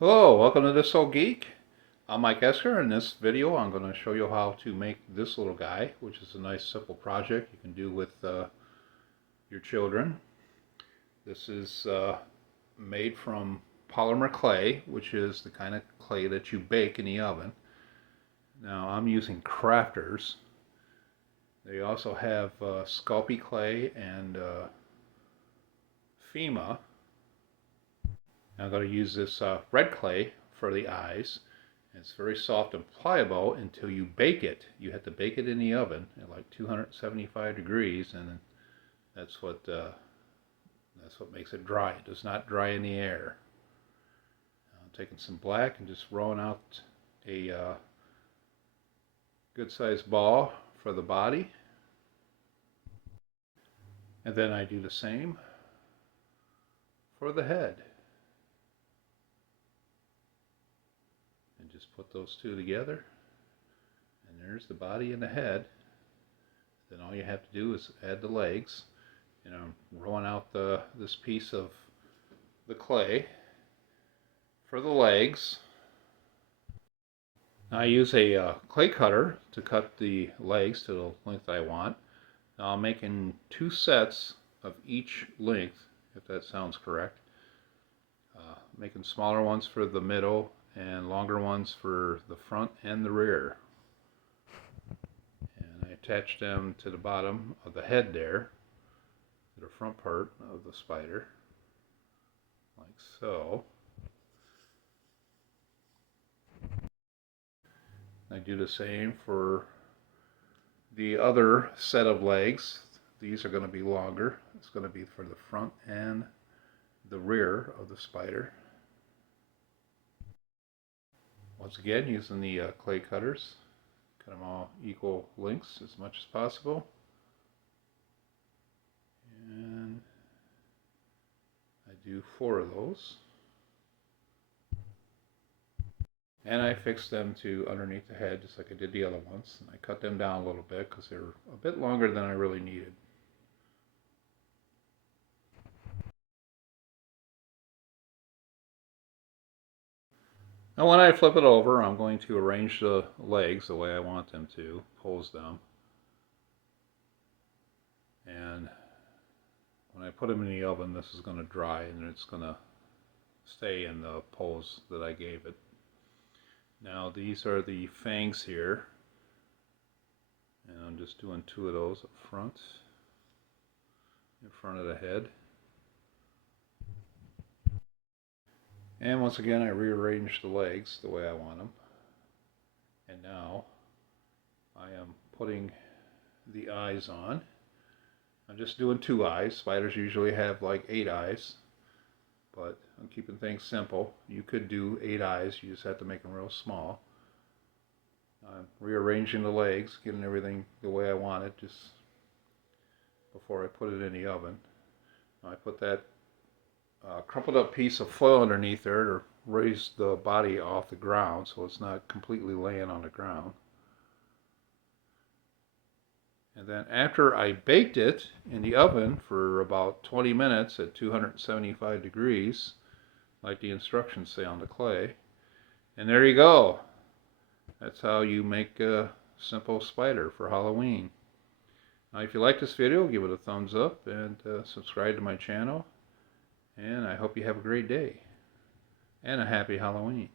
Hello, welcome to This Old Geek. I'm Mike Esker. In this video I'm going to show you how to make this little guy, which is a nice simple project you can do with your children. This is made from polymer clay, which is the kind of clay that you bake in the oven. Now I'm using crafters. They also have Sculpey clay and FEMA. I'm going to use this red clay for the eyes. It's very soft and pliable until you bake it. You have to bake it in the oven at like 275 degrees, and that's what makes it dry. It does not dry in the air. I'm taking some black and just rolling out a good sized ball for the body, and then I do the same for the head. Just put those two together, and there's the body and the head. Then all you have to do is add the legs. And I'm rolling out this piece of the clay for the legs. Now I use a clay cutter to cut the legs to the length I want. Now I'm making two sets of each length, if that sounds correct. Making smaller ones for the middle and longer ones for the front and the rear. And I attach them to the bottom of the head there, to the front part of the spider, like so. I do the same for the other set of legs. These are going to be longer. It's going to be for the front and the rear of the spider. Once again, using the clay cutters, cut them all equal lengths as much as possible. And I do 4 of those. And I fix them to underneath the head just like I did the other ones. And I cut them down a little bit because they're a bit longer than I really needed. Now when I flip it over, I'm going to arrange the legs the way I want them to, pose them. And when I put them in the oven, this is going to dry and it's going to stay in the pose that I gave it. Now these are the fangs here, and I'm just doing 2 of those up front, in front of the head. And once again, I rearrange the legs the way I want them. And now I am putting the eyes on. I'm just doing 2 eyes. Spiders usually have like 8 eyes, but I'm keeping things simple. You could do 8 eyes, you just have to make them real small. I'm rearranging the legs, getting everything the way I want it just before I put it in the oven. I put that crumpled up piece of foil underneath there to raise the body off the ground so it's not completely laying on the ground. And then after I baked it in the oven for about 20 minutes at 275 degrees, like the instructions say on the clay, and there you go. That's how you make a simple spider for Halloween. Now if you like this video, give it a thumbs up and subscribe to my channel. And I hope you have a great day and a happy Halloween.